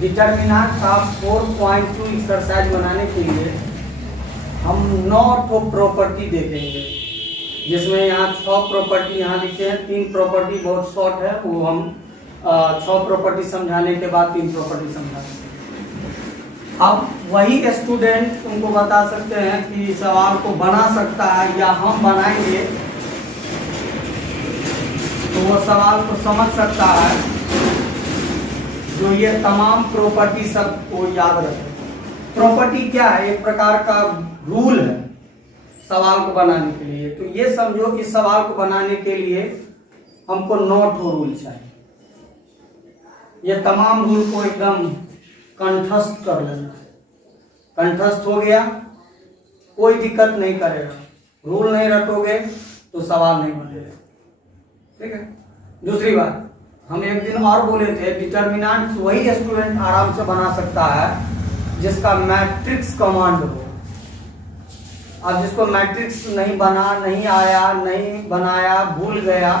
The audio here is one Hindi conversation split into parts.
डिटर्मिनेंट का 4.2 एक्सरसाइज बनाने के लिए हम 9 ठो प्रॉपर्टी देखेंगे, जिसमें यहाँ 6 प्रॉपर्टी यहाँ लिखे हैं। 3 प्रॉपर्टी बहुत शॉर्ट है, वो हम 6 प्रॉपर्टी समझाने के बाद 3 प्रॉपर्टी समझाएंगे। अब वही स्टूडेंट तुमको बता सकते हैं कि सवाल को बना सकता है या हम बनाएंगे तो वो सवाल को समझ सकता है, जो ये तमाम प्रॉपर्टी सबको याद रखे। प्रॉपर्टी क्या है? एक प्रकार का रूल है सवाल को बनाने के लिए। तो ये समझो, इस सवाल को बनाने के लिए हमको 9 ठो रूल चाहिए। ये तमाम रूल को एकदम कंठस्थ कर लेना। कंठस्थ हो गया, कोई दिक्कत नहीं करेगा। रूल नहीं रखोगे तो सवाल नहीं बनेगा, ठीक है। दूसरी बात, हम एक दिन और बोले थे, डिटर्मिनेंट्स वही स्टूडेंट आराम से बना सकता है जिसका मैट्रिक्स कमांड हो। अब जिसको मैट्रिक्स नहीं बना, नहीं आया, नहीं बनाया, भूल गया,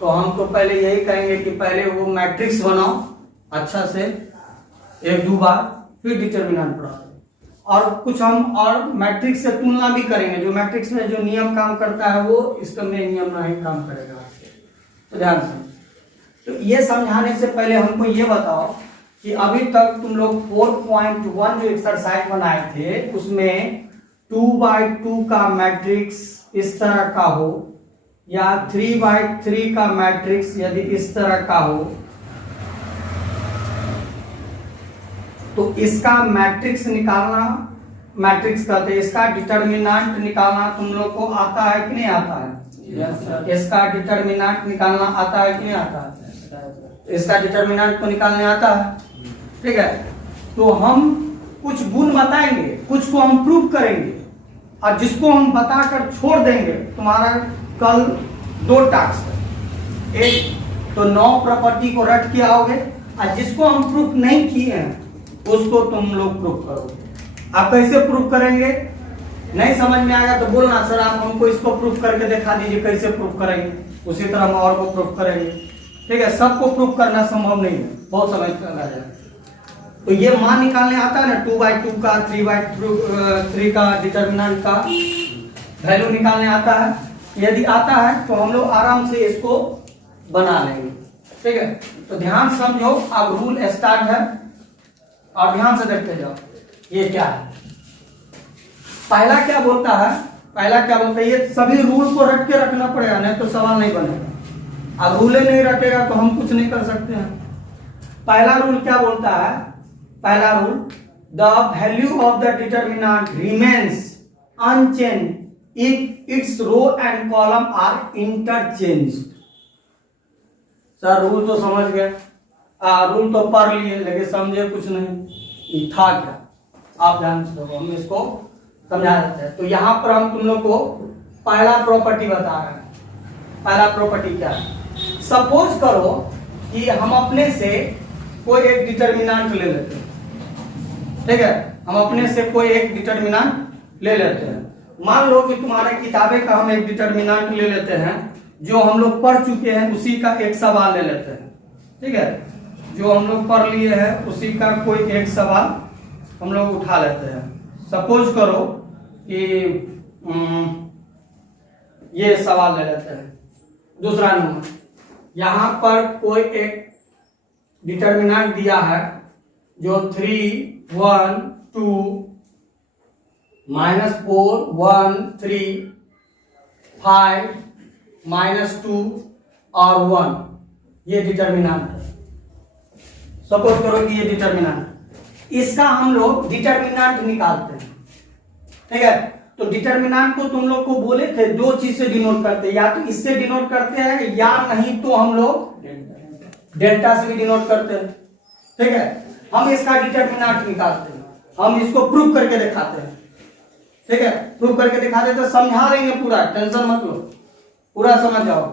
तो हम तो पहले यही कहेंगे कि पहले वो मैट्रिक्स बनाओ अच्छा से 1-2 बार, फिर डिटर्मिनेंट पढ़ाओ। और कुछ हम और मैट्रिक्स से तुलना भी करेंगे। जो मैट्रिक्स में जो नियम काम करता है वो इसका में नियम नहीं काम करेगा। तो ध्यान से, तो ये समझाने से पहले हमको ये बताओ कि अभी तक तुम लोग 4.1 जो एक्सरसाइज बनाए थे उसमें 2/2 का मैट्रिक्स इस तरह का हो या 3/3 का मैट्रिक्स यदि इस तरह का हो, तो इसका मैट्रिक्स निकालना, मैट्रिक्स कहते हैं, इसका डिटर्मिनेंट निकालना तुम लोग को आता है कि नहीं आता है? इसका डिटर्मिनेंट निकालना आता है कि नहीं आता है? इसका डिटर्मिनेंट को निकालने आता है, ठीक है। तो हम कुछ गुण बताएंगे, कुछ को हम प्रूव करेंगे, और जिसको हम बताकर छोड़ देंगे, तुम्हारा कल 2 टास्क है। एक तो 9 प्रॉपर्टी को रट के आओगे, और जिसको हम प्रूफ नहीं किए हैं उसको तुम लोग प्रूफ करोगे। आप कैसे प्रूफ करेंगे? नहीं समझ में आएगा तो बोलना, सर आप हमको इसको प्रूफ करके दिखा दीजिए, कैसे प्रूफ करेंगे। उसी तरह हम और को प्रूफ करेंगे, ठीक है। सबको प्रूफ करना संभव नहीं है, बहुत समय लगा जाएगा। तो ये मान निकालने आता है ना, 2/2 का, 3/3 का डिटर्मिनेंट का वैल्यू निकालने आता है। यदि आता है तो हम लोग आराम से इसको बना लेंगे, ठीक है। तो ध्यान समझो, अब रूल स्टार्ट है और ध्यान से देखते जाओ। ये क्या है? पहला क्या बोलता है? पहला क्या बोलता है? ये सभी रूल को रट के रखना पड़ेगा, नहीं तो सवाल नहीं बनेगा। अब रूल नहीं रटेगा तो हम कुछ नहीं कर सकते हैं। पहला रूल क्या बोलता है? पहला rule, the value of the determinant remains unchanged if its row and column are interchanged. Sir rule तो समझ गए, रूल तो पढ़ लिए, लेकिन समझे कुछ नहीं, ये था क्या? आप ध्यान से देखो, हम इसको समझा देते हैं। तो यहां पर हम तुम लोग को पहला प्रॉपर्टी बता रहे हैं। पहला प्रॉपर्टी क्या है? सपोज करो कि हम अपने से कोई एक डिटर्मिनेंट ले लेते हैं, ठीक है। हम अपने से कोई एक डिटर्मिनेंट ले लेते हैं। मान लो कि तुम्हारे किताबें का हम एक डिटर्मिनेंट ले लेते हैं, जो हम लोग पढ़ चुके हैं उसी का एक सवाल ले लेते हैं, ठीक है। जो हम लोग पढ़ लिए हैं उसी का कोई एक सवाल हम लोग उठा लेते हैं। सपोज करो कि ये सवाल ले लेते हैं। दूसरा नंबर, यहां पर कोई एक डिटर्मिनेंट दिया है जो 3, 1, 2, -4, 1, 3, 5, -2 और 1, ये डिटर्मिनेंट है। सपोज करो कि ये डिटर्मिनेंट, इसका हम लोग डिटर्मिनेंट निकालते हैं, ठीक है। तो डिटर्मिनेंट को तुम लोग को बोले थे 2 चीज से डिनोट करते हैं, या तो इससे डिनोट करते हैं या नहीं तो हम लोग डेल्टा से भी डिनोट करते हैं, ठीक है। हम इसका डिटर्मिनेंट निकालते हैं, हम इसको प्रूव करके दिखाते हैं, ठीक है। प्रूव करके दिखाते तो समझा देंगे पूरा, टेंशन मत लो, पूरा समझ जाओ।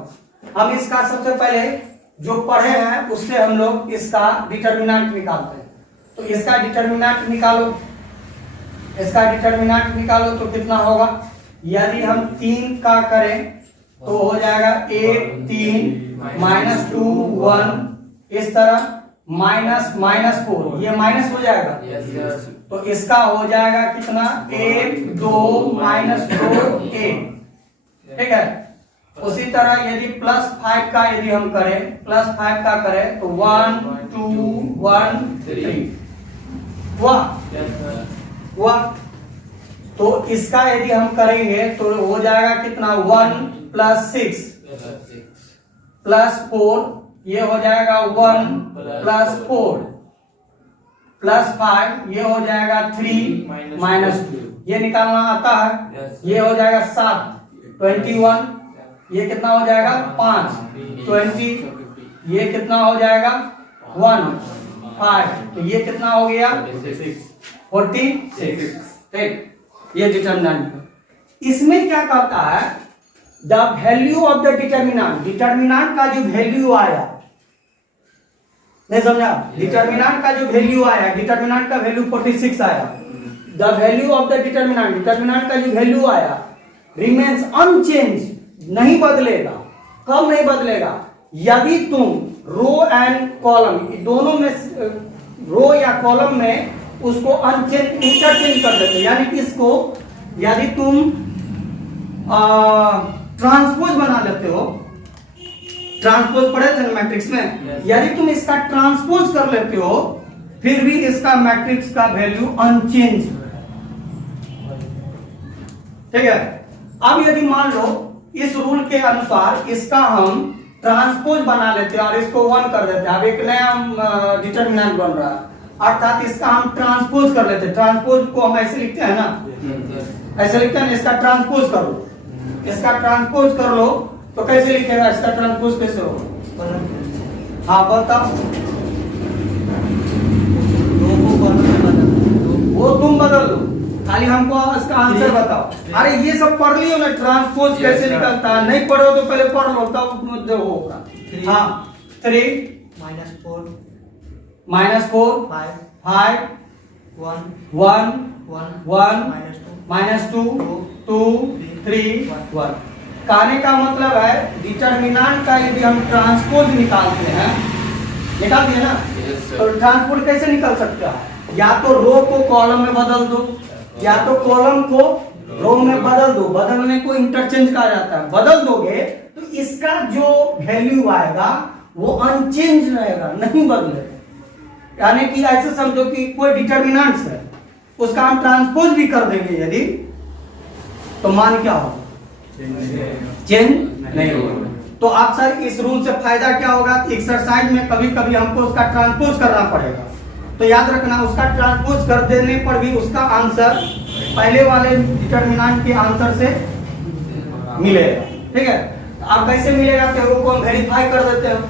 हम इसका सबसे पहले जो पढ़े हैं उससे हम लोग इसका डिटर्मिनेंट निकालते हैं। तो इसका डिटर्मिनेंट निकालो, इसका डिटर्मिनेंट निकालो तो कितना होगा? यदि हम 3 का करें तो हो जाएगा 1, 3, -2, 1, इस तरह माइनस माइनस 4, ये माइनस हो जाएगा। यस। तो इसका हो जाएगा कितना, 1 2 -2 1, ठीक है। उसी तरह यदि +5 का यदि हम करें, +5 का करें तो 1 2 1 3 हुआ। तो इसका यदि हम करेंगे तो हो जाएगा कितना, 1 + 6 + 4, ये हो जाएगा 1 + 4 + 5, ये हो जाएगा 3 -2, ये निकालना आता है। ये हो जाएगा 7 21, ये कितना हो जाएगा 5 20, ये कितना हो जाएगा 1 5, तो ये कितना हो गया 46, ठीक। ये डिटर्मिनेंट। इसमें क्या कहता है, the value of the determinant, determinant का जो वैल्यू आया, नहीं समझा, डिटर्मिनेंट का जो वैल्यू आया, डिटर्मिनेंट का वैल्यू 46 आया, the value of the determinant, determinant का जो वैल्यू आया रिमेन्स अनचेंज, नहीं बदलेगा। कब नहीं बदलेगा, यदि तुम रो एंड कॉलम दोनों में, रो या कॉलम में उसको अनचेंज इंटरचेंज कर देते, यानी कि इसको यदि तुम ट्रांसपोज बना लेते हो, ट्रांसपोज पढ़े थे मैट्रिक्स में, यदि तुम इसका ट्रांसपोज कर लेते हो फिर भी इसका मैट्रिक्स का वैल्यू अनचेंज, ठीक है। अब यदि मान लो इस रूल के अनुसार इसका हम ट्रांसपोज बना लेते हैं और इसको 1 कर देते हैं, अब एक नया डिटर्मिनेंट बन रहा है, अर्थात इसका हम ट्रांसपोज कर लेते हैं। ट्रांसपोज को हम ऐसे लिखते हैं ना, ऐसे लिखते हैं, इसका ट्रांसपोज कर लो, इसका ट्रांसपोज कर लो, तो कैसे लिखेगा, इसका ट्रांसपोज कैसे होगा, हाँ बताओ, वो तुम बदल लो, खाली हमको इसका आंसर बताओ। अरे ये सब पढ़ लियो ना, ट्रांसपोज कैसे निकलता है, नहीं पढ़ो तो पहले पढ़ लो तब होगा। हाँ 3 -4 -4 5 1 -2 2 3 1। कहने का मतलब है डिटर्मिनेंट का यदि हम ट्रांसपोज निकालते हैं, निकाल दिए ना, तो ट्रांसपोज कैसे निकल सकता है, या तो रो को कॉलम में बदल दो, या तो कॉलम को रो में बदल दो। बदलने को इंटरचेंज कहा जाता है। बदल दोगे तो इसका जो वैल्यू आएगा वो अनचेंज रहेगा, नहीं बदलेगा। यानी कि ऐसे समझो कि कोई डिटर्मिनेंट्स है, उसका हम ट्रांसपोज भी कर देंगे यदि, तो मान क्या होगा, चेंज नहीं होगा। तो आप सर इस रूल से फायदा क्या होगा, एक्सरसाइज में कभी कभी हमको उसका ट्रांसपोज करना पड़ेगा, तो याद रखना उसका ट्रांसपोज कर देने पर भी उसका आंसर पहले वाले डिटर्मिनेंट के आंसर से मिलेगा, ठीक है। अब कैसे मिलेगा, तो को हम वेरीफाई कर देते हैं,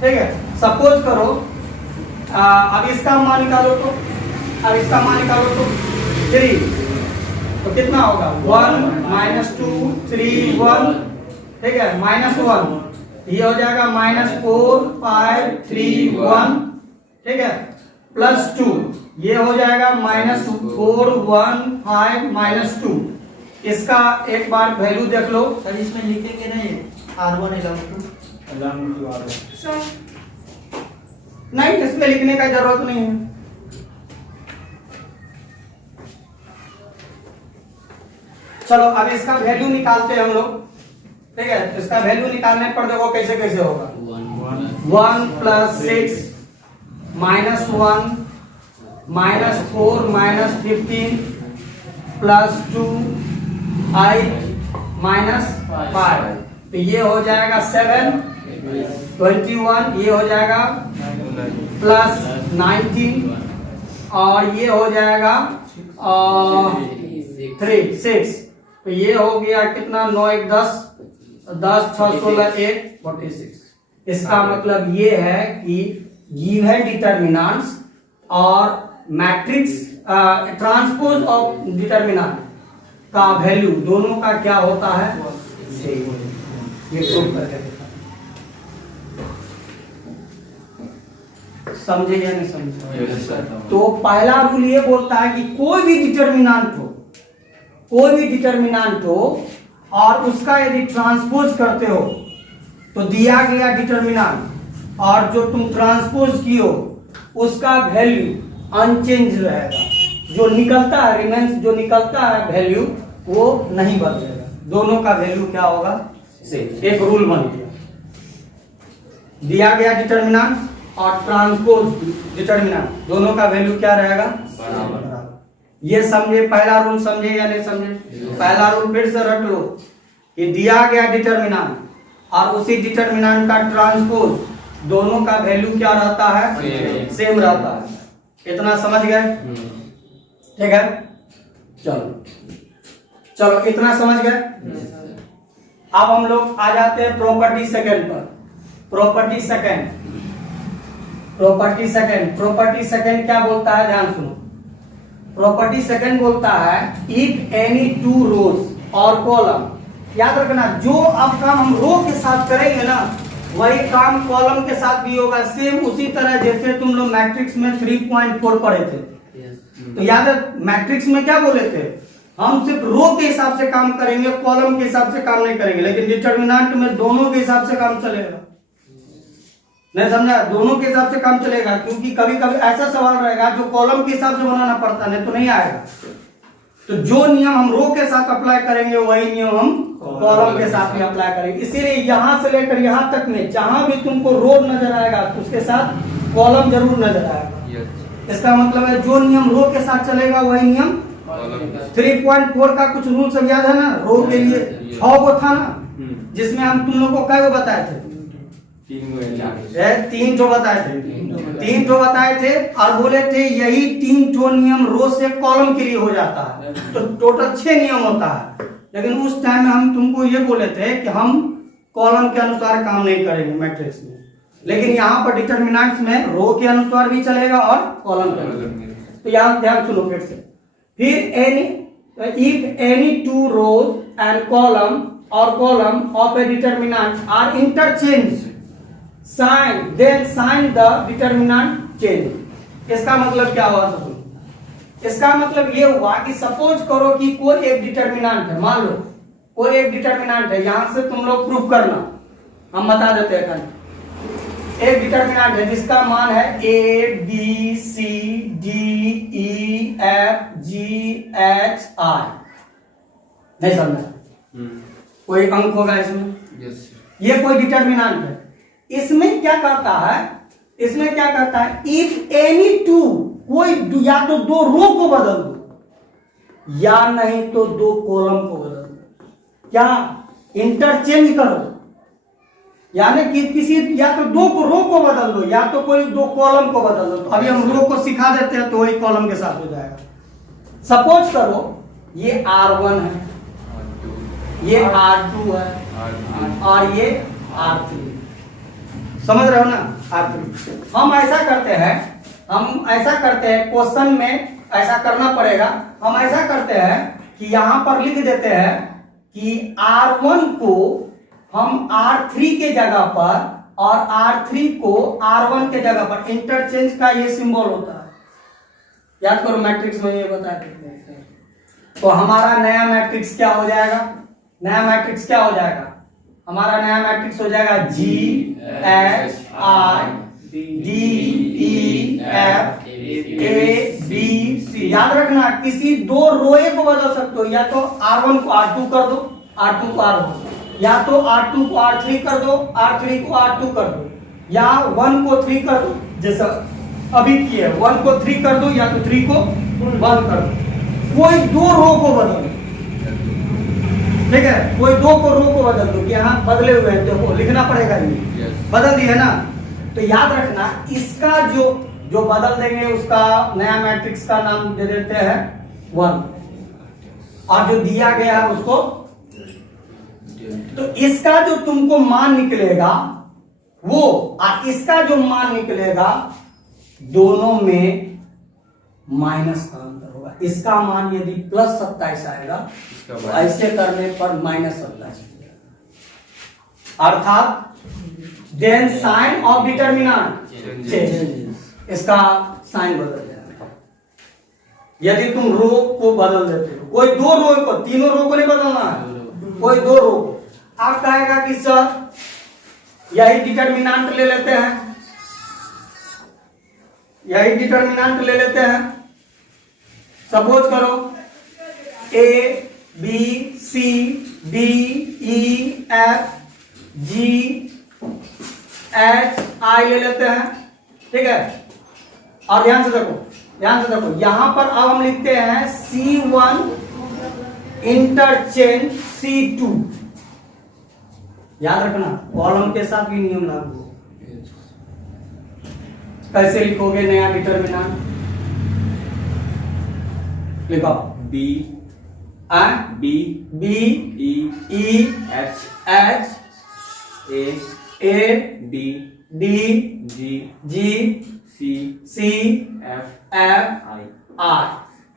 ठीक है। सपोज करो अब इसका मान निकालो, तो अब इसका मान निकालो तो 3, तो कितना होगा 1 -2 3 1, ठीक है, -1, ये हो जाएगा -4 5 3 1, ठीक है, +2, ये हो जाएगा -4 1 5 -2। इसका एक बार वैल्यू देख लो सर, इसमें लिखेंगे ना ये R1 नहीं, इसमें लिखने का जरूरत नहीं है। चलो अब इसका वैल्यू निकालते हैं हम लोग, ठीक है। इसका वैल्यू निकालने पर देखो कैसे कैसे होगा, 1 + 6 -1 -4 -15 +2 8 -5, तो ये हो जाएगा 7 21, ये हो जाएगा +19, और ये हो जाएगा 3 6, तो ये हो गया कितना, 9 1 10 10 6 16 1 46। इसका मतलब ये है कि गिवन डिटर्मिनेंट्स और मैट्रिक्स ट्रांसपोज ऑफ डिटर्मिनेंट का वैल्यू दोनों का क्या होता है, सेम। ये प्रूव करके देखा, समझे या नहीं समझे। तो पहला रूल ये बोलता है कि कोई भी डिटर्मिनेंट हो और उसका यदि ट्रांसपोज करते हो तो दिया गया डिटर्मिनेंट और जो तुम ट्रांसपोज की हो उसका वैल्यू अनचेंज रहेगा। जो निकलता है रिमेंस, जो निकलता है वैल्यू वो नहीं बदलेगा। दोनों का वैल्यू क्या होगा? सेम। एक रूल बन गया। दिया गया डिटर्मिनेंट और ट्रांसपोज डिटर्मिनेंट दोनों का वैल्यू क्या रहेगा? बराबर। ये समझे? पहला रूल समझे या नहीं समझे? पहला रूल फिर से रट लो कि दिया गया डिटर्मिनेंट और उसी डिटर्मिनेंट का ट्रांसपोज दोनों का वैल्यू क्या रहता है? सेम रहता है। इतना समझ गए? ठीक है, चलो चलो इतना समझ गए। अब हम लोग आ जाते हैं प्रॉपर्टी सेकंड पर। Property second, property second, property second क्या बोलता है? ध्यान सुनो। प्रॉपर्टी सेकंड बोलता है इफ एनी टू रोज और कॉलम, याद रखना जो अब काम हम रो के साथ करेंगे ना वही काम कॉलम के साथ भी होगा। सेम उसी तरह जैसे तुम लोग मैट्रिक्स में 3.4 पढ़े थे। तो याद है मैट्रिक्स में क्या बोले थे? हम सिर्फ रो के हिसाब से काम करेंगे, कॉलम के हिसाब से काम नहीं करेंगे। लेकिन डिटर्मिनेंट में दोनों के हिसाब से काम चलेगा। नहीं समझा? दोनों के हिसाब से काम चलेगा, क्योंकि कभी कभी ऐसा सवाल रहेगा जो कॉलम के हिसाब से बनाना पड़ता, नहीं तो नहीं आएगा। तो जो नियम हम रो के साथ अप्लाई करेंगे वही नियम हम कॉलम के साथ भी अप्लाई करेंगे। इसीलिए यहां से लेकर यहां तक में जहां भी तुमको रो नजर आएगा तो उसके साथ कॉलम जरूर नजर आएगा। इसका मतलब है जो नियम रो के साथ चलेगा वही नियम 3.4 का कुछ रूल सब याद है ना? रो के लिए 6 गो था ना, जिसमें हम तुम लोग को कै गो बताए थे? 3 ठो बताए थे। 3 ठो बताए थे और बोले थे यही 3 ठो नियम रो से कॉलम के लिए हो जाता है, तो टोटल 6 नियम होता है। लेकिन उस टाइम में हम तुमको ये बोले थे कि हम कॉलम के अनुसार काम नहीं करेंगे मैट्रिक्स में, लेकिन यहाँ पर डिटर्मिनेंट्स में रो के अनुसार भी चलेगा और कॉलम के अनुसार। तो यहाँ ध्यान सुनो फिर से। फिर any if any two rows and column और column of a determinant are interchange sign then sign the determinant change. इसका मतलब क्या हुआ? सुनो, इसका मतलब ये हुआ कि सपोज करो कि कोई एक डिटर्मिनेंट है, मान लो कोई एक डिटर्मिनेंट है, यहां से तुम लोग प्रूफ करना, हम बता देते हैं। एक डिटर्मिनेंट है जिसका मान है A B C D E F G H I। नहीं समझा? कोई अंक होगा इसमें? ये कोई डिटर्मिनेंट है। इसमें क्या करता है? इसमें क्या करता है? इफ एनी टू, कोई या तो 2 रो को बदल दो या नहीं तो 2 कॉलम को बदल दो। क्या? इंटरचेंज करो, यानी कि किसी या तो 2 रो को बदल दो या तो कोई 2 कॉलम को बदल दो। तो अभी हम रो को सिखा देते हैं तो वही कॉलम के साथ हो जाएगा। सपोज करो ये R1 है, ये R2 है और ये R3। समझ रहे हो ना? R3 हम ऐसा करते हैं क्वेश्चन में ऐसा करना पड़ेगा। हम ऐसा करते हैं कि यहां पर लिख देते हैं कि R1 को हम R3 के जगह पर और R3 को R1 के जगह पर, इंटरचेंज का ये सिंबल होता है। याद करो मैट्रिक्स में ये बता देते हैं। तो हमारा नया मैट्रिक्स क्या हो जाएगा? नया मैट्रिक्स क्या हो जाएगा? हमारा नया मैट्रिक्स हो जाएगा G H I D E F A B C। याद रखना किसी 2 रोए को बदल सकते हो, या तो R1 को R2 कर दो, R2 को R1, या तो R2 को R3 कर दो, R3 को R2 कर दो, या 1 को 3 कर दो, जैसा अभी किए 1 को 3 कर दो या तो 3 को 1 कर दो। कोई 2 रो को बदल दो, ठीक है? कोई 2 को रो को बदल दो कि यहाँ बदले हुए हैं, देखो लिखना पड़ेगा ये। बदल दिए ना? तो याद रखना इसका जो बदल देंगे उसका नया मैट्रिक्स का नाम दे देते हैं 1, और जो दिया गया है उसको। तो इसका जो तुमको मान निकलेगा वो और इसका जो मान निकलेगा दोनों में माइनस का अंतर होगा। इसका मान यदि +27 आएगा तो ऐसे करने पर -27, अर्थात then sign of determinant change. इसका साइन बदल जाएगा यदि तुम रो को बदल देते हो। कोई 2 रो को, तीनों रो को नहीं बदलना है, कोई 2 रो को। आप कहेगा कि सर यही डिटर्मिनेंट ले लेते हैं, यही डिटर्मिनेंट ले लेते हैं। सपोज करो A B C D E F G H I ले लेते हैं, ठीक है। और ध्यान से देखो यहां पर अब हम लिखते हैं C1 इंटरचेंज C2। याद रखना कॉलम के साथ भी नियम लागू। कैसे लिखोगे नया डिटर्मिनेंट? लिखो B B B E E H H A A D D G G C C F F I R,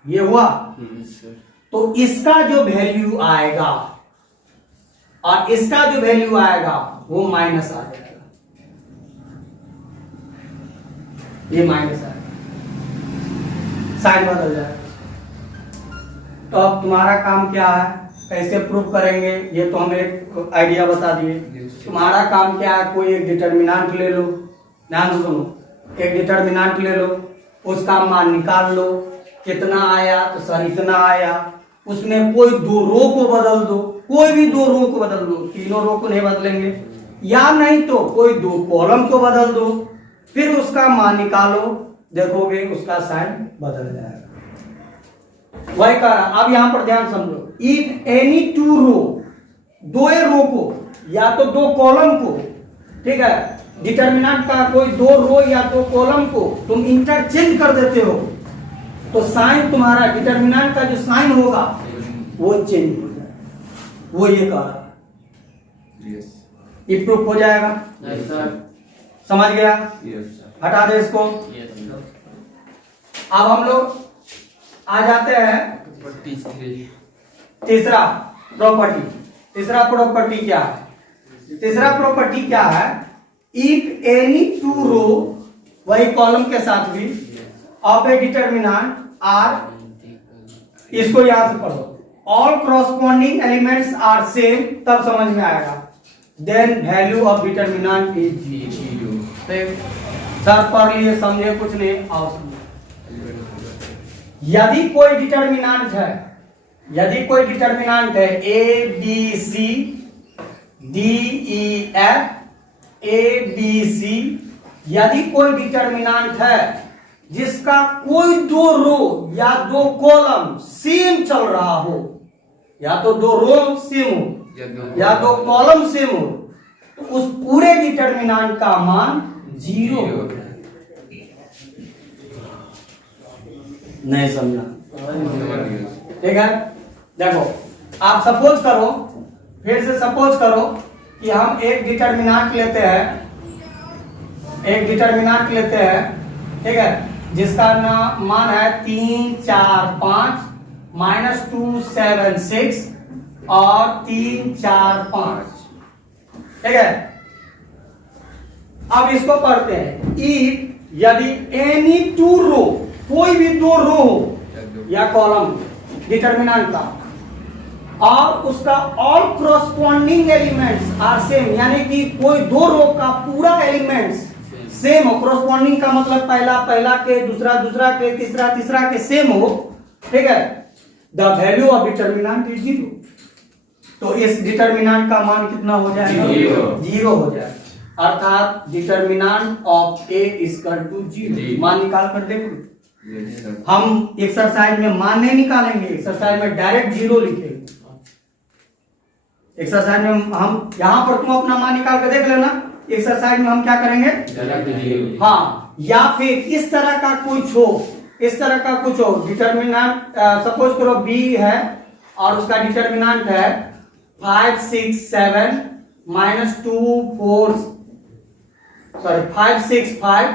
ये हुआ। सर। तो इसका जो वैल्यू आएगा और इसका जो वैल्यू आएगा वो माइनस आ जाएगा, ये माइनस आएगा, साइन बदल जाएगा। तो अब तुम्हारा काम क्या है, कैसे प्रूव करेंगे? ये तो हम एक आइडिया बता दिए। तुम्हारा काम क्या है, कोई एक डिटर्मिनेंट ले लो, ध्यान से सुनो, एक डिटर्मिनेंट ले लो, उसका मान निकाल लो, कितना आया तो सर इतना आया, उसमें कोई दो रो को बदल दो, कोई भी दो रो को बदल दो, तीनों रो को नहीं बदलेंगे, या नहीं तो कोई दो कॉलम को बदल दो, फिर उसका मान निकालो, देखोगे उसका साइन बदल जाएगा। वही कह रहा। अब यहां पर ध्यान समझो, इफ एनी टू रो, दो रो को या तो दो कॉलम को, ठीक है, डिटर्मिनेंट का कोई दो रो या दो कॉलम को तुम इंटरचेंज कर देते हो तो साइन तुम्हारा डिटर्मिनेंट का जो साइन होगा वो चेंज हो जाएगा। वो ये कह रहा है, ये प्रूफ हो जाएगा। Yes sir. समझ गया? Yes sir. हटा दे इसको। Yes sir. अब हम लोग आ जाते हैं तीसरा प्रॉपर्टी। तीसरा प्रॉपर्टी क्या है? तीसरा प्रॉपर्टी क्या है? इफ एनी टू रो, वही कॉलम के साथ भी, ऑफ ए डिटर्मिनेंट आर, इसको यहां से पढ़ो, all corresponding elements are same, तब समझ में आएगा। Then value of determinant is zero. Sir पढ़ लिए, समझे कुछ नहीं? आओ समझे। यदि कोई डिटर्मिनेंट है, यदि कोई डिटर्मिनेंट है A B C D E F A B C, यदि कोई डिटर्मिनेंट है जिसका कोई दो रो या दो कॉलम सेम चल रहा हो, या तो दो रो सेम हो या दो कॉलम सेम हो, तो उस पूरे डिटर्मिनेंट का मान जीरो हो जाए। नहीं समझा? ठीक है। देखो आप सपोज करो, फिर से सपोज करो कि हम एक डिटर्मिनेंट लेते हैं, एक डिटर्मिनेंट लेते हैं, ठीक है, जिसका मान है 3 4 5 -2 7 6 और 3 4 5, ठीक है। अब इसको पढ़ते हैं। इफ यदि एनी टू रो, कोई भी दो रो हो या कॉलम डिटर्मिनेंट का, और उसका all corresponding elements are same, यानी कि कोई दो रो का पूरा एलिमेंट्स सेम हो, कॉरस्पॉन्डिंग का मतलब पहला पहला के, दूसरा दूसरा के, तीसरा तीसरा के सेम हो, ठीक है, the value of determinant is zero. तो इस डिटर्मिनेंट का मान कितना हो जाएगा? जीरो हो जाएगा। अर्थात determinant of A equal to zero. मान निकाल कर देखो। हम एक्सरसाइज में मान नहीं निकालेंगे, एक्सरसाइज में डायरेक्ट जीरो लिखेंगे। एक्सरसाइज में हम यहां पर तुम अपना मान निकाल कर देख लेना। एक्सरसाइज में हम क्या करेंगे? हाँ, या फिर इस तरह का कुछ हो, इस तरह का कुछ हो, डिटर्मिनेंट सपोज करो बी है और उसका डिटर्मिनेंट है 5 6 7 -2 4, सॉरी 5 6 5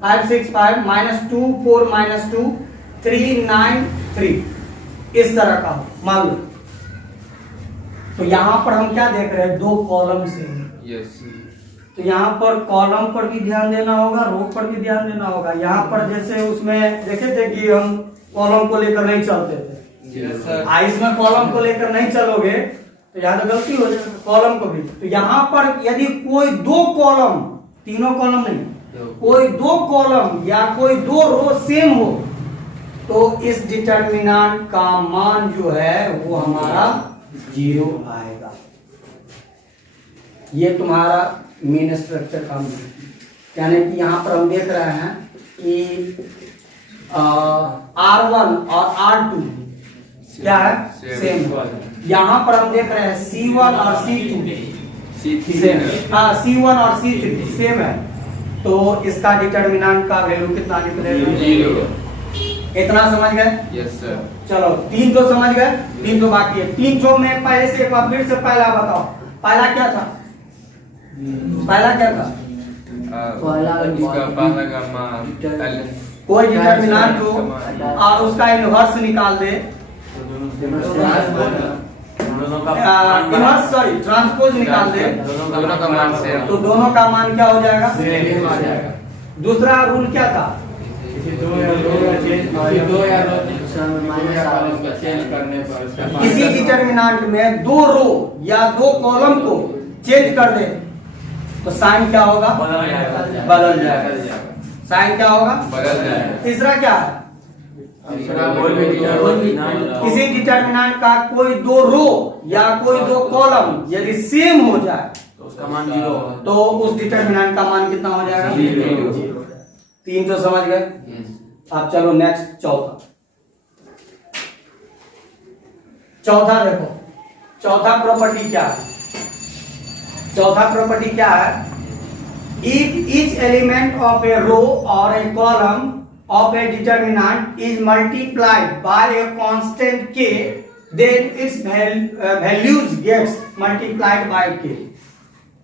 5 6 5 -2 4 -2 3 9 3, इस तरह का मान लो। तो यहां पर हम क्या देख रहे हैं? दो कॉलम से। यस। तो यहाँ पर कॉलम पर भी ध्यान देना होगा, रो पर भी ध्यान देना होगा। यहाँ पर जैसे उसमें देखे थे कि हम कॉलम को लेकर नहीं चलते थे, इसमें कॉलम को लेकर नहीं चलोगे तो यहाँ तो गलती हो जाएगी, कॉलम को भी। तो यहाँ पर यदि कोई दो कॉलम, तीनों कॉलम नहीं, कोई दो कॉलम या कोई दो रो सेम हो तो इस डिटर्मिनेंट का मान जो है वो हमारा 0 आएगा। ये तुम्हारा मेन स्ट्रक्चर का यानी कि यहाँ पर हम देख रहे हैं कि R1 और R2 क्या है सेम। यहाँ पर हम देख रहे हैं C1 और C2 सेम, C1 और C3 सेम है, तो इसका डिटर्मिनेंट का वैल्यू कितना निकलेगा? 0। इतना समझ गए? Yes sir. चलो 3 तो समझ गए, 3 तो बाकी है। 3 तो में पहले से एक बार फिर से पहला बताओ, पहला क्या था? पहला क्या था? इसका पहला का मान कोई डिटर्मिनेंट हो और उसका इनवर्स निकाल दे, इनवर्स सॉरी ट्रांसपोज निकाल दे, दोनों का मान सेम, तो दोनों का मान क्या हो जाएगा? दूसरा रूल क्या था? किसी डिटर्मिनेंट में दो रो या दो कॉलम को चेंज कर दे तो साइन क्या होगा? बदल जाएगा। साइन क्या होगा? बदल जाएगा। तीसरा क्या है? किसी डिटर्मिनेंट का कोई दो रो या कोई दो कॉलम यदि सेम हो जाए तो उसका मान 0 होगा, तो उस डिटर्मिनेंट का मान कितना हो जाएगा? 0। 3 तो समझ गए। अब चलो नेक्स्ट चौथा देखो, चौथा प्रॉपर्टी क्या है? चौथा प्रॉपर्टी क्या है? If each element of a row or a column of a determinant is multiplied by a constant k, then its values gets multiplied by k.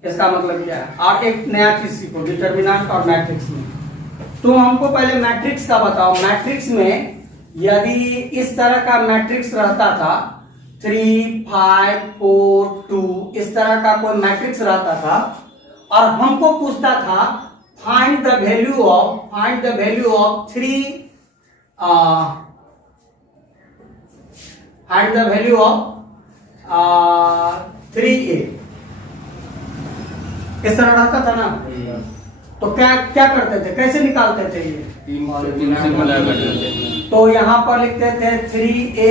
इसका मतलब क्या है? और एक नया चीज सीखो डिटर्मिनेंट और मैट्रिक्स में। तो हमको पहले मैट्रिक्स का बताओ। मैट्रिक्स में यदि इस तरह का मैट्रिक्स रहता था 3, 5, 4, 2 इस तरह का कोई मैट्रिक्स रहता था और हमको पूछता था find the value of 3 find the value of 3a, इस तरह रहता था ना, तो क्या क्या करते थे, कैसे निकालते थे ये? 3 से मल्टीप्लाई कर देते। तो यहाँ पर लिखते थे 3a,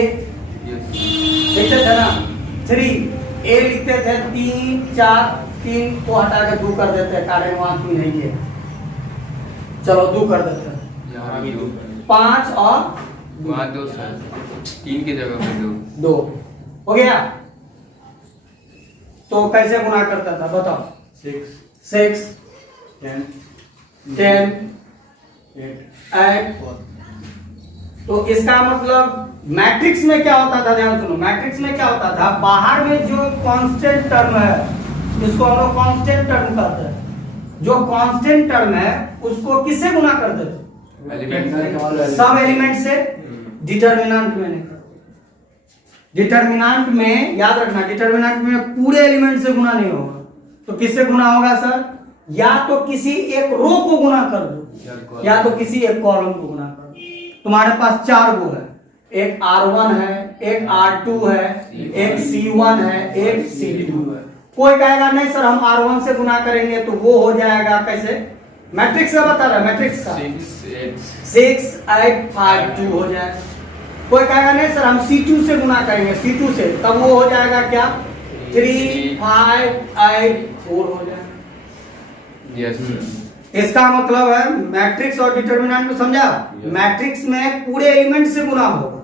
लिखते थे ना 3a लिखते थे, 3, 4, 3 को हटा के 2 कर देते, कारण वहां 2 नहीं है, चलो 2 कर देते, यहाँ भी 2, 5 और वहाँ 2 सर, 3 की जगह पे 2 हो गया। तो कैसे गुना करता था बताओ? 6, 10, 8। तो इसका मतलब मैट्रिक्स में क्या होता था? ध्यान सुनो, मैट्रिक्स में क्या होता था? बाहर में जो कांस्टेंट टर्म है इसको हम लोग कांस्टेंट टर्म कहते हैं। जो कांस्टेंट टर्म है उसको किससे गुना करते थे? सब एलिमेंट से। डिटर्मिनेंट में नहीं, डिटर्मिनेंट में याद रखना, डिटर्मिनेंट में पूरे एलिमेंट से गुना नहीं होगा। तो किससे गुना होगा सर? या तो किसी एक रो को गुना कर दो या तो किसी एक कॉलम को गुना कर दो। तुम्हारे पास 4 रो है, एक R1 है, एक R2 है, एक C1 है, एक C2 है। कोई कहेगा नहीं सर हम R1 से गुना करेंगे तो वो हो जाएगा कैसे? मैट्रिक्स का बता रहा है, मैट्रिक्स का 6, 8, 5, 2 हो जाएगा। कोई कहेगा नहीं सर हम C2 से गुना करेंगे, C2 से, तब वो हो जाएगा क्या? 3, 5, 8, 4 हो जाएगा। यस। इसका मतलब है मैट्रिक्स और डिटर्मिनेंट को समझा? मैट्रिक्स में पूरे एलिमेंट से गुना होगा,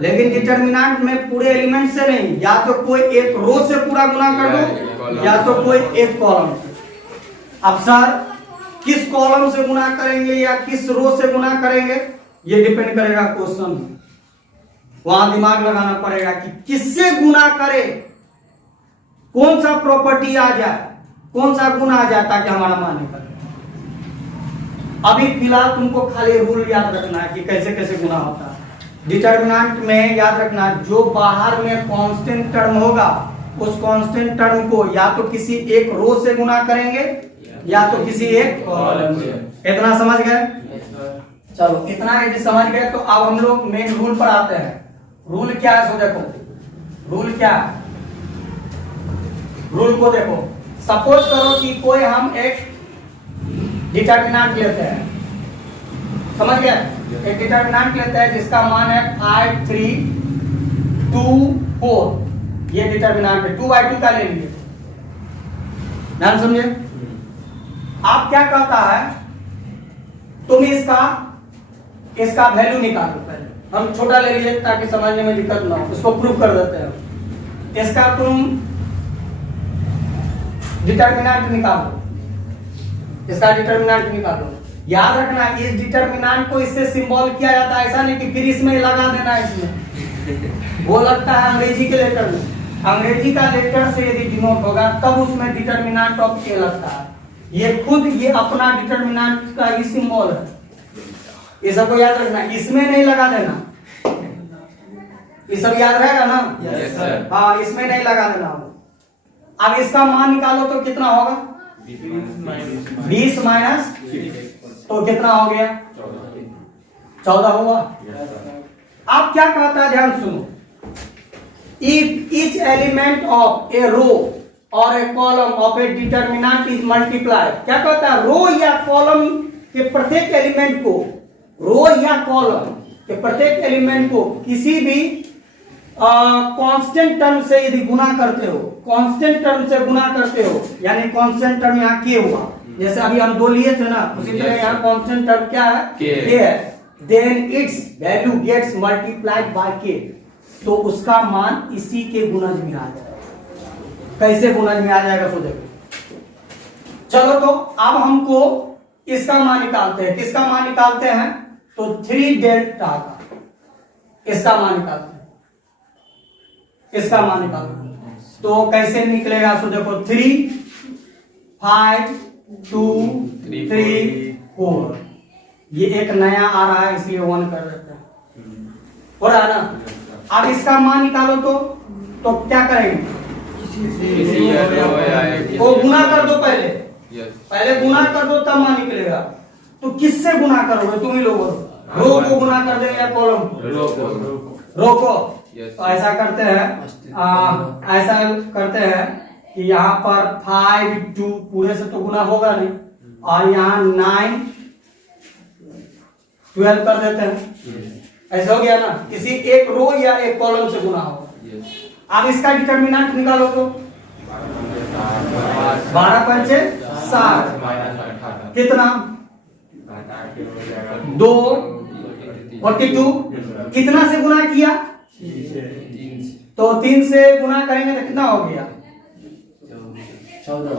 लेकिन डिटर्मिनेंट में पूरे एलिमेंट से नहीं। या तो कोई एक रो से पूरा गुना कर दो या तो कोई एक कॉलम से। अब सर किस कॉलम से गुना करेंगे या किस रो से गुना करेंगे ये डिपेंड करेगा क्वेश्चन, वहां दिमाग लगाना पड़ेगा कि किससे गुना करे, कौन सा प्रॉपर्टी आ जाए, कौन सा गुण आ जाए ताकि हमारा मान निकले। अभी फिलहाल तुमको खाली रूल याद रखना है कि कैसे कैसे गुना होता है। डिटर्मिनेंट में याद रखना जो बाहर में कांस्टेंट टर्म होगा उस कांस्टेंट टर्म को या तो किसी एक रो से गुना करेंगे या तो किसी एक कॉलम से। इतना समझ गए? चलो इतना यदि समझ गए तो अब हम लोग मेन रूल पर आते हैं। रूल क्या है? सो देखो रूल क्या है, रूल को देखो। सपोज करो कि कोई हम एक डिटर्मिनेंट लेते हैं, समझ गए? एक डिटर्मिनेंट लेते हैं जिसका मान है 5, 3, 2, 4, ये डिटर्मिनेंट है। 2/2 का ले लीजिए, ध्यान समझे। आप क्या कहता है, तुम इसका वैल्यू निकालो। पहले हम छोटा ले लिए ताकि समझने में दिक्कत ना हो, इसको प्रूव कर देते हैं। इसका तुम डिटर्मिनेंट निकालो, इसका डिटर्मिनेंट निकालो। याद रखना इस डिटर्मिनेंट को इससे सिंबल किया जाता है, ऐसा नहीं कि फिर इसमें लगा देना इसमें। वो लगता है अंग्रेजी के लेटर में, अंग्रेजी का लेटर से यदि डिनोट होगा तब उसमें डिटर्मिनेंट ऑफ ए लगता है। ये खुद ये अपना डिटर्मिनेंट का ही सिंबल है, ये सबको याद रखना, इसमें नहीं लगा देना। ये सब याद रहेगा ना? Yes sir. हाँ, इसमें नहीं लगा देना। अब इसका मान निकालो तो कितना होगा? 20 माइनस तो कितना हो गया? 14 हुआ। अब क्या कहता है, ध्यान सुनो। If each element of a row or a column of a determinant is multiplied, क्या कहता है? रो या कॉलम के प्रत्येक एलिमेंट को, रो या कॉलम के प्रत्येक एलिमेंट को किसी भी कांस्टेंट टर्म से यदि गुना करते हो, कांस्टेंट टर्म से गुना करते हो, यानी कांस्टेंट टर्म यहाँ के हुआ, जैसे अभी हम 2 लिए थे ना, उसी तरह यहाँ कांस्टेंट टर्म क्या है? के है। Then its value gets multiplied by K, तो उसका मान इसी के गुणज में आ जाएगा। कैसे गुणज में आ जाएगा सो देखो। चलो तो अब हमको इसका मान निकालते हैं। किसका मान निकालते हैं? तो 3 डेल्टा का इसका मान निकालते हैं, इसका मान निकालते हैं। तो कैसे निकलेगा सो देखो, 3, 5, 2, 3, 4। ये एक नया आ रहा है इसलिए 1 कर देते हैं, हो रहा है ना। अब इसका मान निकालो तो क्या करेंगे? वो गुना कर दो पहले, पहले गुना कर दो तब मान निकलेगा। तो किससे गुना करोगे? तुम ही लोग रो को गुना कर देंगे या कॉलम? रो को। तो ऐसा करते हैं कि यहाँ पर 5, 2 पूरे से तो गुना होगा नहीं, और यहाँ 9, 12 कर देते हैं। ऐसा हो गया ना, किसी एक रो या एक कॉलम से गुना होगा। अब इसका डिटर्मिनेंट निकालो तो 12 पंचे 60, कितना? 2, 42। कितना से गुना किया? तो 3 से गुना करेंगे तो कितना हो गया? 14।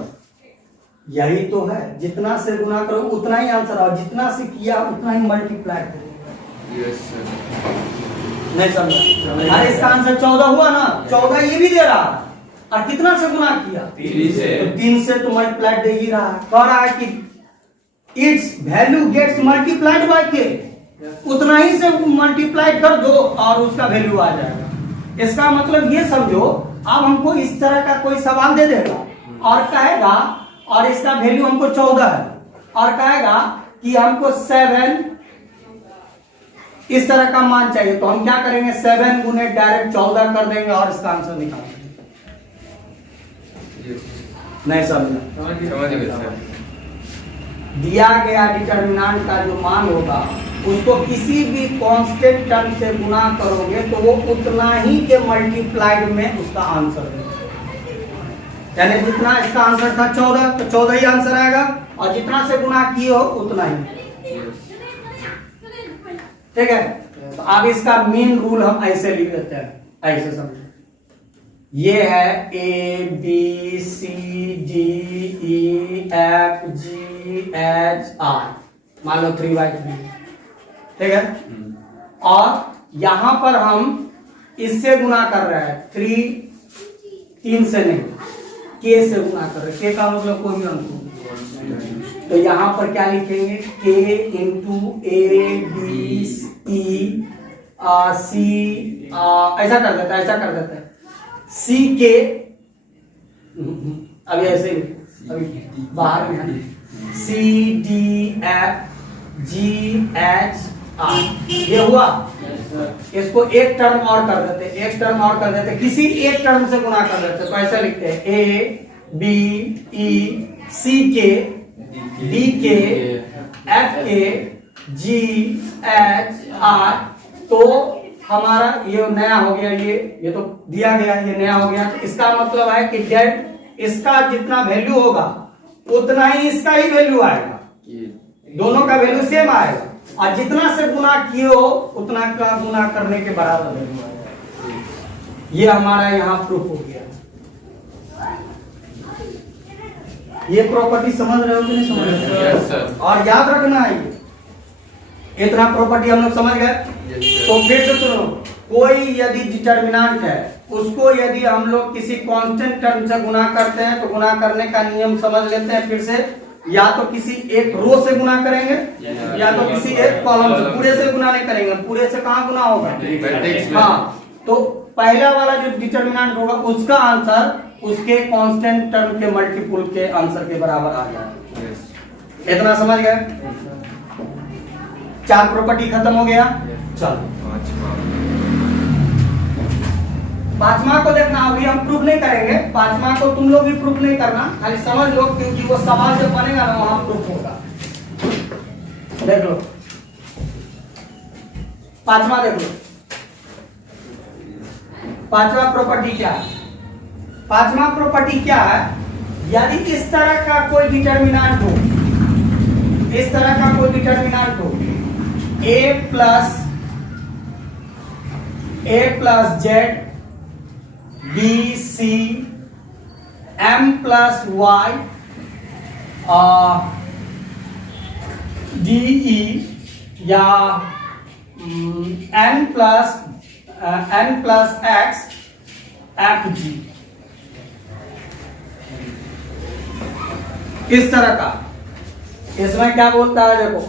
यही तो है, जितना से गुना करो उतना ही आंसर आओ, जितना से किया उतना ही मल्टीप्लाई करो। Yes sir. नहीं समझा? अरे इसका आंसर 14 हुआ ना, 14 ये भी दे रहा है, और कितना से गुना किया? 3 से। तो 3 से तो मल्टीप्लाई दे ही रहा है। कह रहा है कि its value gets multiplied by K, उतना ही से मल्टीप्लाई कर दो और उसका वैल्यू आ जाएगा। इसका मतलब ये समझो, अब हमको इस तरह का कोई सवाल दे देगा और कहेगा, और इसका वैल्यू हमको 14 है, और कहेगा कि हमको 7 इस तरह का मान चाहिए, तो हम क्या करेंगे? 7 गुने डायरेक्ट 14 कर देंगे और इसका आंसर निकाल देंगे। नहीं समझा? दिया गया डिटर्मिनेंट का जो मान होगा उसको किसी भी कांस्टेंट टर्म से गुना करोगे तो वो उतना ही के मल्टीप्लाइड में उसका आंसर देगा। यानी जितना इसका आंसर था 14, तो 14 ही आंसर आएगा, और जितना से गुना किए हो उतना ही। ठीक है? तो अब इसका मेन रूल हम ऐसे लिख देते हैं, ऐसे समझो। ये है ABCDEFGHI, मान लो 3/3, ठीक है? और यहां पर हम इससे गुना कर रहे हैं, 3 से नहीं, K से गुना कर रहे हैं। K का मतलब कोई भी अंक, तो यहां पर क्या लिखेंगे? K इंटू ABCE ऐसा कर देता है, ऐसा कर देता है। C के अभी ऐसे ही, अभी बाहर में है, CDFGHI, ये हुआ। इसको एक टर्म और कर देते, एक टर्म और कर देते, किसी एक टर्म से गुना कर देते, तो ऐसा लिखते हैं ABECK डी के एफ के जी एच आर। तो हमारा ये नया हो गया, ये तो दिया गया, ये नया हो गया। तो इसका मतलब है कि डेट इसका जितना वैल्यू होगा उतना ही इसका ही वैल्यू आएगा, दोनों का वैल्यू सेम आएगा, और जितना से गुना किए हो उतना का गुना करने के बराबर वैल्यू आएगा। ये हमारा यहाँ प्रूफ हो गया। ये प्रॉपर्टी समझ रहे हो कि नहीं समझ रहे हो? Yes, sir. और याद रखना है ये इतना प्रॉपर्टी हम लोग समझ गए। Yes, तो फिर से सुनो, कोई यदि डिटर्मिनेंट है उसको यदि हम लोग किसी कांस्टेंट टर्म से गुना करते हैं तो गुना करने का नियम समझ लेते हैं फिर से। या तो किसी एक रो से गुना करेंगे या तो किसी एक कॉलम से, पूरे से गुना नहीं करेंगे। पूरे से कहाँ गुना होगा? मैट्रिक्स में। हाँ, तो पहला वाला जो डिटर्मिनेंट होगा उसका आंसर उसके कांस्टेंट टर्म के मल्टीपुल के आंसर के बराबर आ जाएगा। Yes. इतना समझ गए? 4 प्रॉपर्टी खत्म हो गया। चलो पांचवा को देखना, अभी हम प्रूफ नहीं करेंगे। पांचवा को तुम लोग भी प्रूफ नहीं करना, खाली समझ लो, क्योंकि वो सवाल जब बनेगा ना वहां प्रूफ होगा। देख लो पांचवा, देख लो पांचवा प्रॉपर्टी क्या है। पांचवा प्रॉपर्टी क्या है? यदि इस तरह का कोई डिटर्मिनेंट हो, इस तरह का कोई डिटर्मिनेंट हो, a plus Z B C m plus Y D E या n plus X F G, इस तरह का। इसमें क्या बोलता है देखो,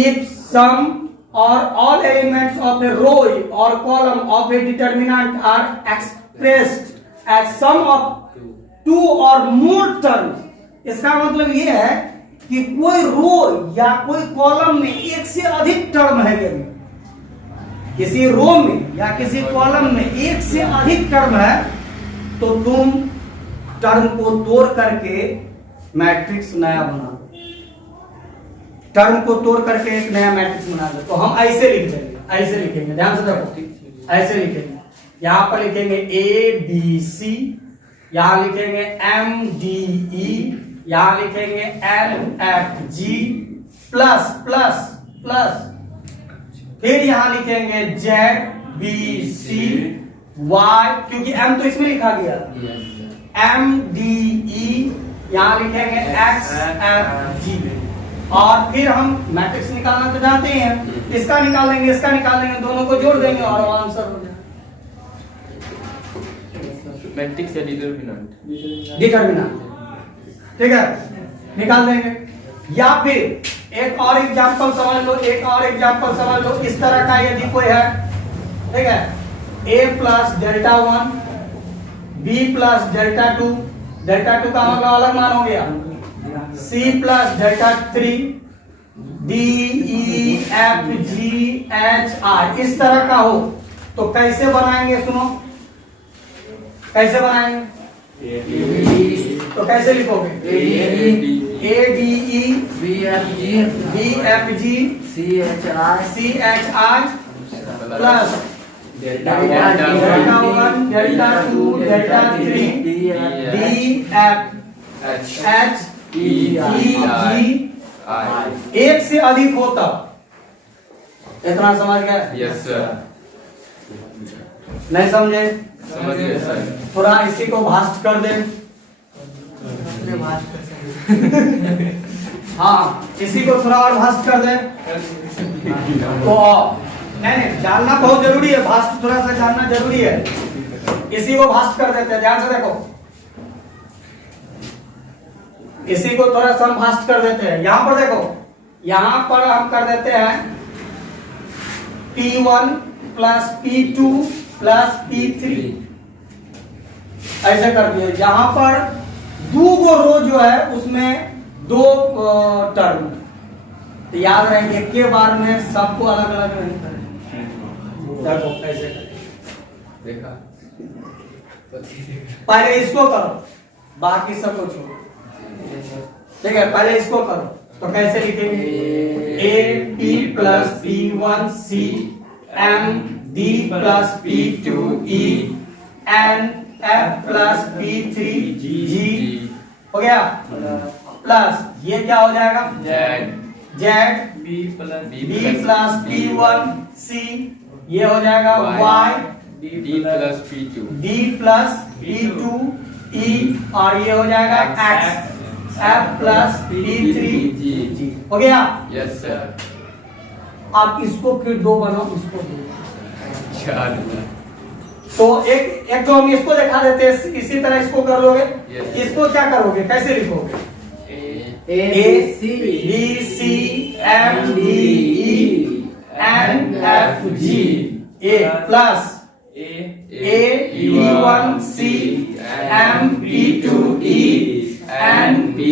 if some or all elements of a row or column of a determinant are expressed as sum of 2 or more terms। इसका मतलब ये है कि कोई रो या कोई कॉलम में एक से अधिक टर्म है, यदि किसी रो में या किसी कॉलम में एक से अधिक टर्म है तो तुम टर्म को तोड़ करके मैट्रिक्स नया बना दो। टर्म को तोड़ करके एक नया मैट्रिक्स बना दो। तो हम ऐसे लिख देंगे, ऐसे लिखेंगे, ध्यान से देखो, ऐसे लिखेंगे। यहां पर लिखेंगे ए बी सी, यहां लिखेंगे एम डी ई, यहां लिखेंगे N F G plus plus plus, फिर यहां लिखेंगे जेड बी सी वाई, क्योंकि एम तो इसमें लिखा गया, एम डी ई, यहां लिखेंगे एक्स एफ जी। और फिर हम मैट्रिक्स निकालना तो जानते हैं, इसका निकाल देंगे, इसका निकाल देंगे, दोनों को जोड़ देंगे और आंसर हो जाएगा। मैट्रिक्स या डिटरमिनेंट? डिटरमिनेंट, ठीक है, निकाल देंगे। या फिर एक और एग्जांपल समझ लो, एक और एग्जांपल समझ लो। इस तरह का यदि कोई है, ठीक है, a plus delta 1 b plus delta 2, delta 2 का मतलब अलग मान हो गया, C plus delta 3 D E F G H I, इस तरह का हो तो कैसे बनाएंगे? सुनो कैसे बनाएंगे, तो कैसे लिखोगे? A D E B F G C H I plus delta 1 delta 2 delta 3 D F H E G I, एक से अधिक होता। इतना समझ गए? Yes sir. नहीं समझे? समझ गए सर। थोड़ा इसी को भास्ट कर दे। हाँ, इसी को थोड़ा और भास्ट कर दे। तो नहीं, जानना बहुत जरूरी है, भास्ट थोड़ा सा जानना जरूरी है। इसी को भास्ट कर देते हैं, ध्यान से देखो, इसी को थोड़ा सा हम भास्ट कर देते हैं। यहां पर देखो, यहां पर हम कर देते हैं P1 plus P2 plus P3, ऐसे कर दिए। जहां पर 2 रो जो है उसमें 2 टर्म, तो याद रहे एक के बार में सबको अलग अलग नहीं करें। देखो कैसे करें, देखा, पहले इसको करो, बाकी सबको छोड़ो। ठीक है, पहले इसको करो तो कैसे लिखेंगे? A P plus P one C M D plus P two E N F plus P three G हो गया। प्लस ये क्या हो जाएगा? Z B plus B plus P one C, ये हो जाएगा Y D plus P two D plus P two E, और ये हो जाएगा X F plus P three G हो गया। Yes sir. आप इसको फिर दो बनाओ, इसको दो। चार तो एक तो हम इसको दिखा देते हैं, इसी तरह इसको कर लोगे। Yes. इसको क्या करोगे, कैसे लिखोगे? A C B C M D E N F G A plus A P one C M P two E N P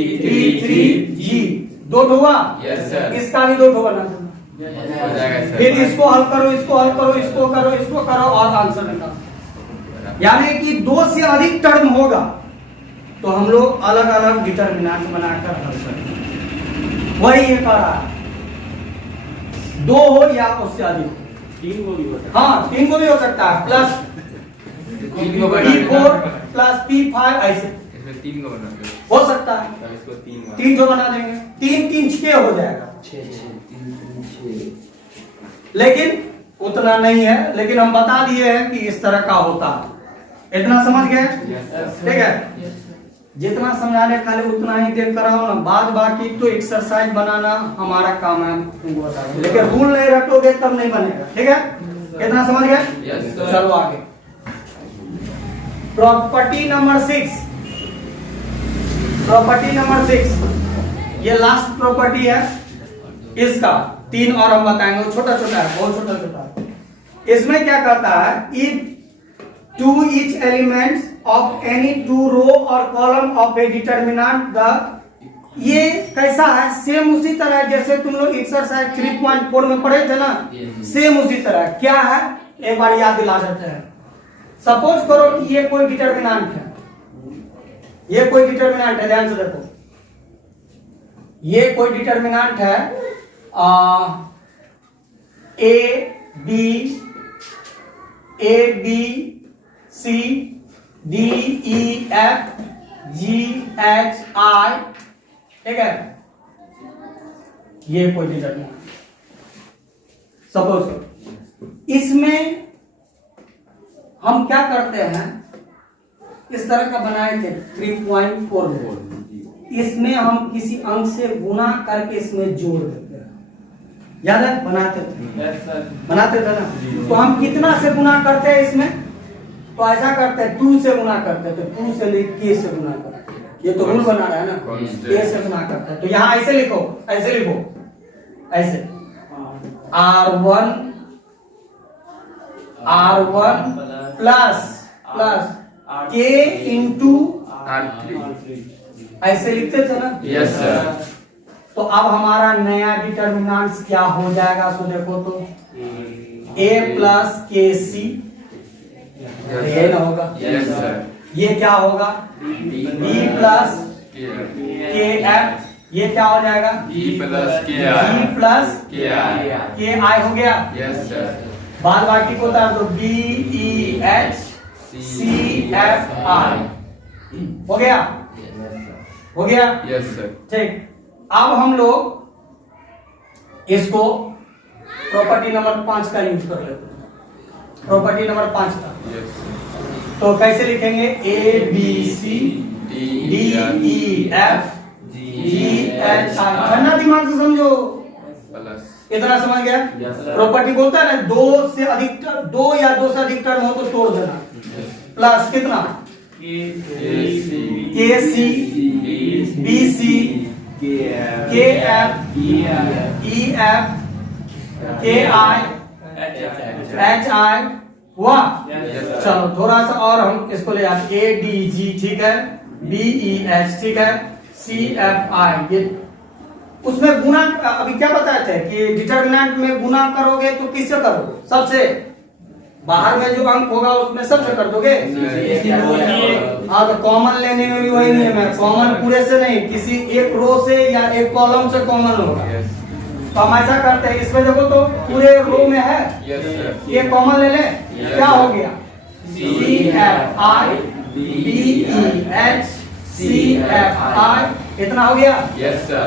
three G. दो हुआ। Yes sir. इसका भी दो बना दो। हो जाएगा सर। फिर इसको हल करो, इसको हल करो, इसको करो, इसको करो और आंसर निकालो। यानी कि दो से अधिक टर्म होगा तो हम लोग अलग अलग डिटर्मिनेंट बनाकर हल करेंगे। वही ये कर रहा है, दो हो या उससे अधिक हो। तीन को भी हो सकता हाँ, तीन को भी हो सकता है। प्लस तीन को बना पी देना। फोर प्लस पी फाइव, ऐसे इसमें तीन को बना दो। हो सकता है। अब इसको तीन बना- तीन जो बना देंगे, तीन तीन छह हो जाएगा। लेकिन उतना नहीं है, लेकिन हम बता दिए हैं कि इस तरह का होता है। इतना समझ गए? ठीक है, जितना समझाने खाली उतना ही देख कर आओ ना, बाद बाकी तो एक्सरसाइज बनाना हमारा काम है, तुमको बता रहे हैं। लेकिन रूल नहीं रखोगे तब नहीं बनेगा। ठीक है, इतना समझ गए? Yes, sir. चलो आगे। प्रॉपर्टी नंबर 6, प्रॉपर्टी नंबर 6 ये लास्ट प्रॉपर्टी है। इसका तीन और हम बताएंगे, वो छोटा छोटा है, बहुत छोटा छोटा है। इसमें क्या कहता है? If two each elements of any two row और column of a determinant the, ये कैसा है? सेम उसी तरह जैसे तुम लोग एक्सरसाइज 3.4 में पढ़े थे ना, सेम उसी तरह। क्या है एक बार याद दिला देते हैं। सपोज करो कि ये कोई डिटर्मिनेंट है, ये कोई डिटर्मिनेंट है, ध्यान से देखो। ये कोई डिटर्मिनेंट है A B C D E F G H I, ठीक है, ये कोई डिटर्मिनेंट। सपोज करो इसमें हम क्या करते हैं, इस तरह का बनाए थे 3.4 में। इसमें हम किसी अंक से गुना करके इसमें जोड़ देते हैं, याद है? बनाते थे, बनाते थे ना। तो हम कितना से गुना करते हैं इसमें? तो ऐसा करते हैं 2 से गुना करते थे, 2 से लेके k से गुना करते हैं। ये तो रूल बना रहा है ना, k से गुना करते हैं। तो यहाँ ऐसे लिखो, ऐसे लिखो, ऐसे R1 प्लस k इंटू ऐसे लिखते थे ना। Yes sir. तो अब हमारा नया डिटर्मिनेंट्स क्या हो जाएगा? सो देखो तो a प्लस के सी, ये ना होगा। Yes sir. ये क्या होगा? b प्लस के एफ, ये क्या हो जाएगा? E प्लस के b आई प्लस के आई। के आई हो गया। Yes sir. बाद बाकी को उतार दो, b e h c f i हो गया, हो गया। Yes sir. ठीक, अब हम लोग इसको प्रॉपर्टी नंबर 5 का यूज कर लेते हैं। प्रॉपर्टी नंबर 5 का यस तो कैसे लिखेंगे? A B C D E F G H I. ठंडा दिमाग से समझो, प्लस इतना समझ गया? प्रॉपर्टी बोलता है ना, दो से अधिक दो या दो से अधिक टर्म हो तो तोड़ देना। प्लस कितना? के सी बी सी के एफ ई एफ के आई एच आई हुआ। चलो थोड़ा सा और हम इसको ले आते, ए डी जी, ठीक है, बी ई एच, ठीक है, सी एफ आई। ये उसमें गुना, अभी क्या बताए थे कि डिटर्मिनेंट में गुना करोगे तो किससे करो? सबसे बाहर में जो अंक होगा उसमें सबसे कर दोगे। हाँ तो कॉमन लेने में भी वही नियम है, कॉमन पूरे से नहीं, किसी एक रो से या एक कॉलम से कॉमन होगा। Yes. तो हम ऐसा करते हैं, इसमें देखो तो पूरे रो में है, Yes, sir. ये कॉमन ले ले, Yes. क्या हो गया C CFI BEH CFI, इतना हो गया। Yes, sir.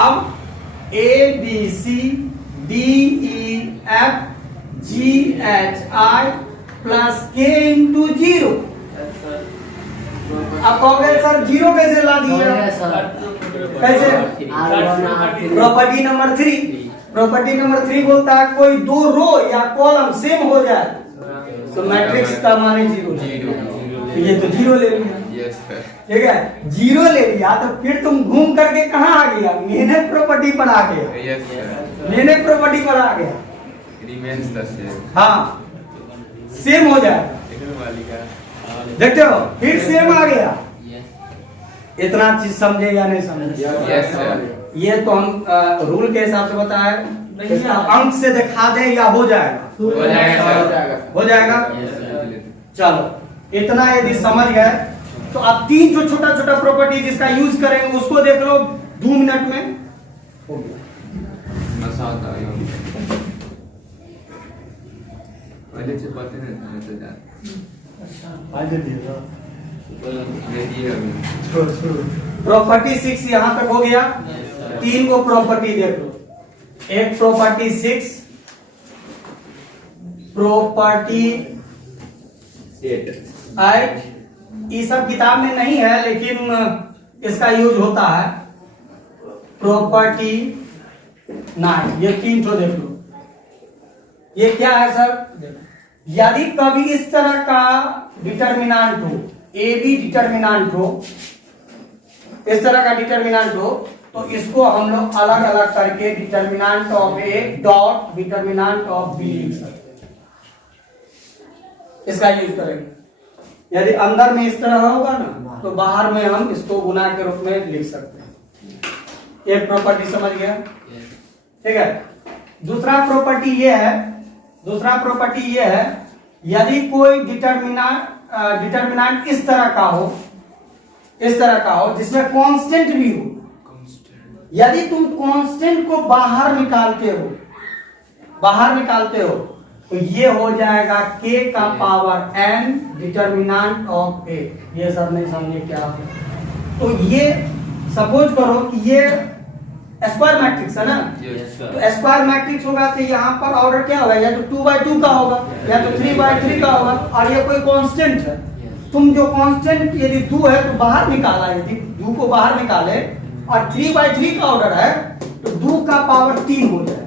अब ABC DEF GHI plus K into 0। अब कहोगे सर जीरो कैसे ला दिया? कैसे? प्रॉपर्टी नंबर 3, प्रॉपर्टी नंबर 3 बोलता है कोई दो रो या कॉलम सेम हो जाए तो मैट्रिक्स का माने जीरो। तो ये तो जीरो ले लिया, Yes, sir. ठीक है, जीरो ले लिया तो फिर तुम घूम करके कहाँ आ गया? मैंने प्रॉपर्टी पर आ गया, Yes, sir. मैंने प्रॉपर्टी पर आ गया। Remains the same. हाँ सेम हो जाए, देखने वाली का देखते हो फिर सेम आ गया। इतना चीज समझे या नहीं समझे? Yes, sir. ये तो हम रूल के हिसाब से बताया, इसका अंक से दिखा दे या हो जाएगा? हो जाएगा, सर. हो जाएगा। चलो इतना यदि समझ गए तो अब तीन जो छोटा छोटा प्रॉपर्टी जिसका यूज करेंगे उसको देख लो 2 मिनट में हो गया। मजा आता है पहले से पता नहीं था तो जान देखिए अभी प्रॉपर्टी 6 यहां तक हो गया। तीन को प्रॉपर्टी देख लो, एक प्रॉपर्टी 6, प्रॉपर्टी 8, ये सब किताब में नहीं है लेकिन इसका यूज होता है। प्रॉपर्टी 9, ये तीन तो देख लो। ये क्या है सर? यदि कभी इस तरह का डिटर्मिनेंट हो, ए बी डिटर्मिनेंट हो, इस तरह का डिटर्मिनेंट हो तो इसको हम लोग अलग अलग करके determinant of A dot determinant of B लिख सकते हैं, इसका यूज करेंगे। यदि अंदर में इस तरह होगा ना तो बाहर में हम इसको गुना के रूप में लिख सकते हैं। एक प्रॉपर्टी समझ गया, ठीक है। दूसरा प्रॉपर्टी ये है, दूसरा प्रॉपर्टी ये है यदि कोई डिटर्मिनेंट इस तरह का हो, इस तरह का हो जिसमें कांस्टेंट भी हो, यदि तुम कांस्टेंट को बाहर निकालते हो, बाहर निकालते हो तो ये हो जाएगा k का power n determinant of a। ये सब नहीं समझे क्या है? तो ये सपोज करो कि ये स्क्वायर मैट्रिक्स है ना, तो स्क्वायर मैट्रिक्स होगा तो यहाँ पर ऑर्डर क्या होगा? या तो 2x2 का होगा या तो 3x3 का होगा, और ये कोई कांस्टेंट है। तुम जो कांस्टेंट यदि 2 है तो बाहर निकाला, यदि 2 को बाहर निकाले और 3x3 का ऑर्डर है तो 2 का पावर 3 हो जाएगा।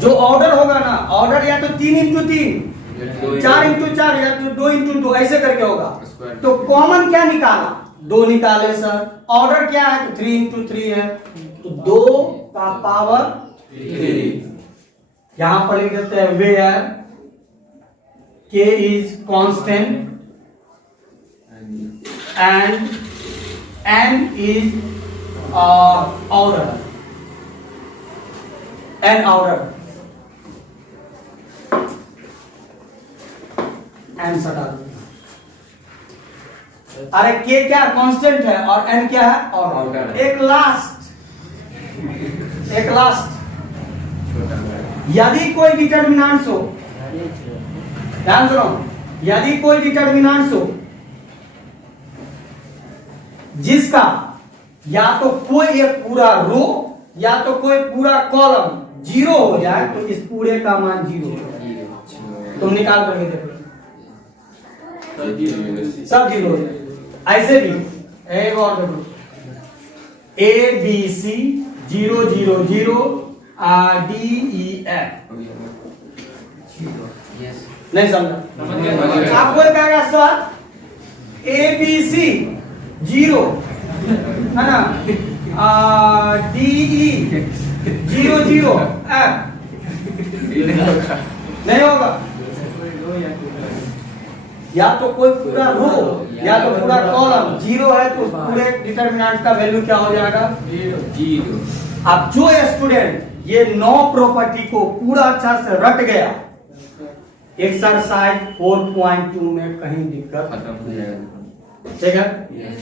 जो ऑर्डर होगा ना, ऑर्डर या तो 3 इंटू 3, 4 इंटू 4 या तो 2 इंटू 2 ऐसे करके होगा। तो कॉमन क्या निकाला? 2 निकाले सर। ऑर्डर क्या है? तो 3 इंटू 3 है, तो 2 का पावर 3। यहां पर लिख देते हैं where k is constant and n is order, n order, n सटा दो। अरे k क्या कांस्टेंट है और n क्या है? ऑर्डर। एक लास्ट, एक लास्ट, यदि कोई डिटर्मिनेंट्स हो, ध्यान सुनो, यदि कोई डिटर्मिनेंट्स हो जिसका या तो कोई एक पूरा रो या तो कोई पूरा कॉलम जीरो हो जाए तो इस पूरे का मान जीरो हो जाए। तुम निकाल करके देखो, सब जीरो हो जाए। ऐसे भी एक और देखो, A B C 0 0 0 D E F. नहीं समझा? आपको कहेगा सर ए बी सी 0 है ना, डी ई 0 0 एफ नहीं होगा। या तो कोई पूरा रो या तो पूरा कॉलम जीरो है तो पूरे डिटर्मिनेंट का वैल्यू क्या हो जाएगा? जीरो। अब जो स्टूडेंट ये 9 प्रॉपर्टी को पूरा अच्छा से रट गया, एक्सरसाइज 4.2 में कहीं दिक्कत खत्म हो जाएगा। ठीक है। Yes.